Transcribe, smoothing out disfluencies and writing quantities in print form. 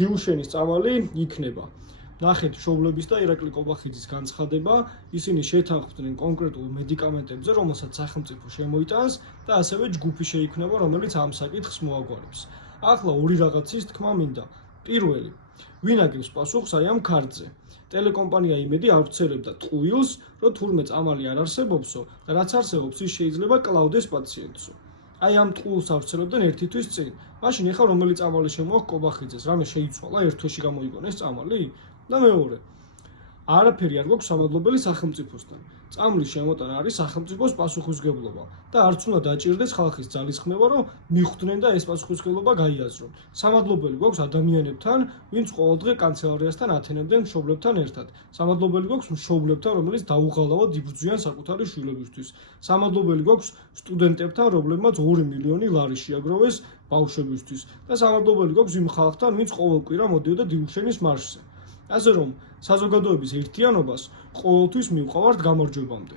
დილუშენის წამალი იქნება. ნახეთ მშობლების და ირაკლი კობახიძის განცხადება, ისინი შეთანხმდნენ კონკრეტულ მედიკამენტებზე, რომელსაც სახელმწიფო შემოიტანს და ასევე ჯგუფი შეიქმნება, რომელიც ამ საკითხს მოაგვარებს. ახლა ორი რაღაცის თქმა მინდა. პირველი, ვინ აგებს პასუხს აი ამ ქართზე? ტელეკომპანია იმედი არ ვრცელებდა ტყუილს, რომ თურმე წამალი არ არსებობსო და რაც არსებობს ის შეიძლება კლავდეს პაციენტსო. აი ამ ტყუილს ავრცელებდნენ ერთი თვის წინ. მაშინ ეხლა რომელი წამალი შემოაქვს კობახიძეს? რამე შეიცვალა ერთ თვეში გამოიგონეს წამალი? და მეორე, არაფერი არ გვაქვს სამადლობელი სახელმწიფოსთან. წამლის შემოტანა არის სახელმწიფოს პასუხისმგებლობა და არც უნდა დაჭირდეს ხალხის ძალისხმევა, რომ მიხვდნენ და ეს პასუხისმგებლობა გაიაზრონ. სამადლობელი გვაქვს ადამიანებთან, ვინც ყოველდღე კანცელარიასთან ათენებდნენ მშობლებთან ერთად. სამადლობელი გვაქვს მშობლებთან, რომელიც დაუღალავად იბრძვიან საკუთარი შვილებისთვის. სამადლობელი გვაქვს სტუდენტებთან, რომლებმაც 2 მილიონი ლარი შეაგროვეს ბავშვებისთვის. და სამადლობელი გვაქვს იმ ხალხთან, ვინც ყოველ კვირა მოდიოდა დილუშენის მარშზე. ასე რომ, საზოგადოების ერთიანობას ყოველთვის მივყავართ გამარჯვებამდე.